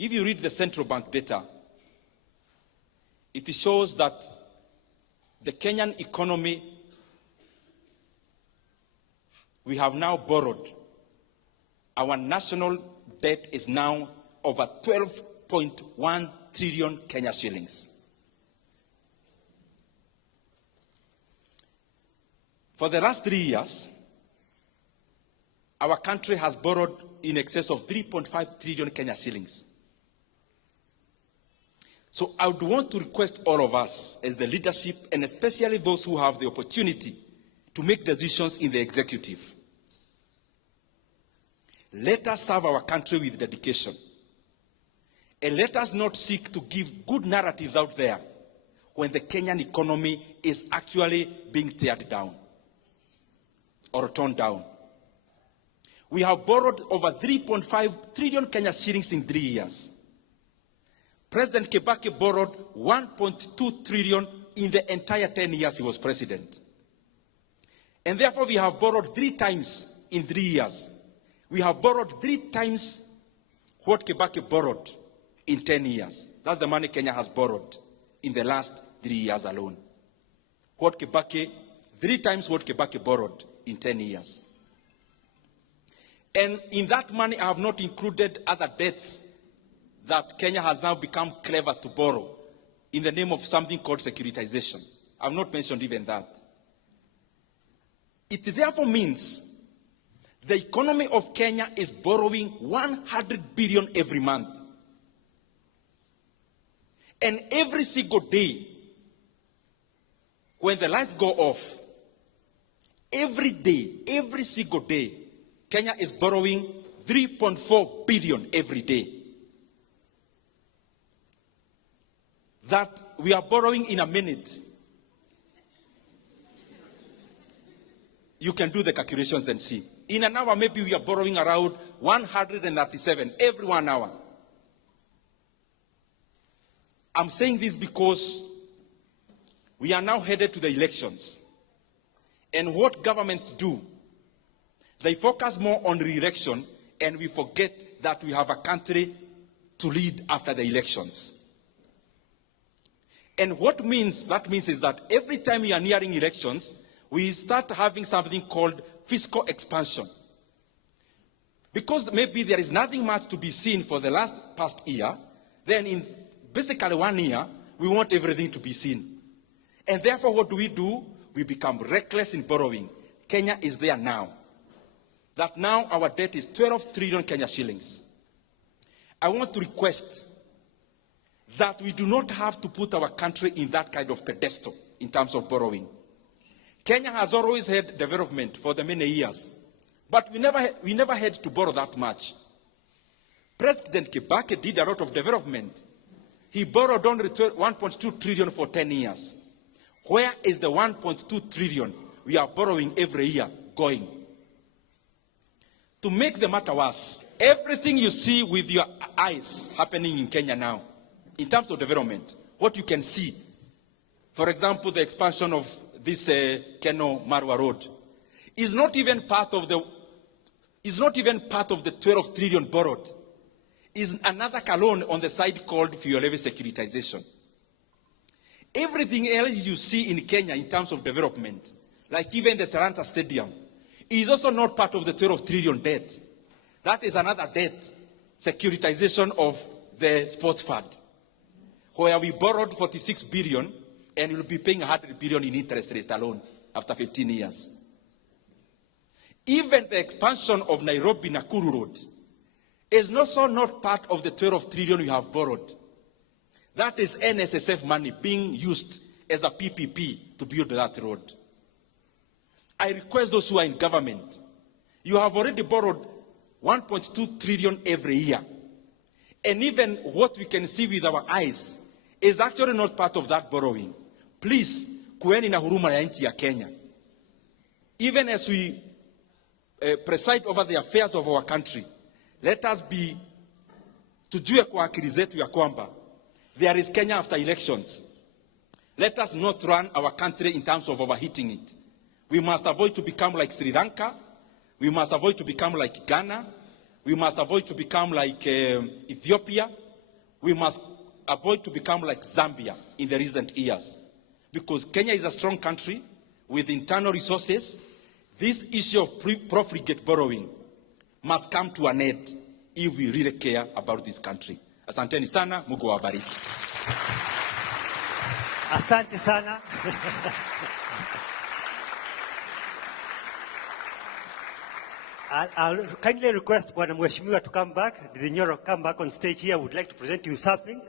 If you read the central bank data, it shows that the Kenyan economy, we have now borrowed. Our national debt is now over 12.1 trillion Kenya shillings. For the last 3 years, our country has borrowed in excess of 3.5 trillion Kenya shillings. So I would want to request all of us as the leadership, and especially those who have the opportunity to make decisions in the executive, let us serve our country with dedication. And let us not seek to give good narratives out there when the Kenyan economy is actually being teared down or torn down. We have borrowed over 3.5 trillion Kenya shillings in 3 years. President Kibaki borrowed 1.2 trillion in the entire 10 years he was president. And therefore we have borrowed 3 times in 3 years. We have borrowed 3 times what Kibaki borrowed in 10 years. That's the money Kenya has borrowed in the last 3 years alone. 3 times what Kibaki borrowed in 10 years. And in that money, I have not included other debts that Kenya has now become clever to borrow in the name of something called securitization. I have not mentioned even that. It therefore means the economy of Kenya is borrowing 100 billion every month. And every single day, when the lights go off, every day, every single day, Kenya is borrowing 3.4 billion every day. That we are borrowing in a minute. You can do the calculations and see. In an hour, maybe we are borrowing around 137 every 1 hour. I'm saying this because we are now headed to the elections. And what governments do, they focus more on re-election, and we forget that we have a country to lead after the elections. And what that means is that every time we are nearing elections, we start having something called fiscal expansion. Because maybe there is nothing much to be seen for the past year, then in basically 1 year, we want everything to be seen. And therefore, what do? We become reckless in borrowing. Kenya is there now. That now our debt is 12 trillion Kenya shillings. I want to request that we do not have to put our country in that kind of pedestal in terms of borrowing. Kenya has always had development for the many years, but we never had to borrow that much. President Kibaki did a lot of development. He borrowed only 1.2 trillion for 10 years. Where is the 1.2 trillion we are borrowing every year going? To make the matter worse, everything you see with your eyes happening in Kenya now, in terms of development, what you can see, for example, the expansion of this Keno-Marwa road, is not even part of the 12 trillion borrowed. Is another loan on the side called fuel levy securitization. Everything else you see in Kenya in terms of development, like even the Talanta Stadium, is also not part of the 12 trillion debt. That is another debt, securitization of the sports fund, where we borrowed 46 billion and we'll be paying 100 billion in interest rate alone after 15 years. Even the expansion of Nairobi-Nakuru Road is also not part of the 12 trillion we have borrowed. That is NSSF money being used as a PPP to build that road. I request those who are in government, you have already borrowed 1.2 trillion every year. And even what we can see with our eyes is actually not part of that borrowing. Please, kueni na huruma ya nchi ya Kenya. Even as we preside over the affairs of our country, let us be, tujue kwa akili zetu ya kwamba, there is Kenya after elections. Let us not run our country in terms of overheating it. We must avoid to become like Sri Lanka. We must avoid to become like Ghana. We must avoid to become like Ethiopia, we must avoid to become like Zambia in the recent years. Because Kenya is a strong country with internal resources. This issue of profligate borrowing must come to an end if we really care about this country. Asanteni sana, Mungu awabariki. Asante sana. I'll kindly request Bwana Mheshimiwa to come back. Did Nyoro come back on stage here? I would like to present you something.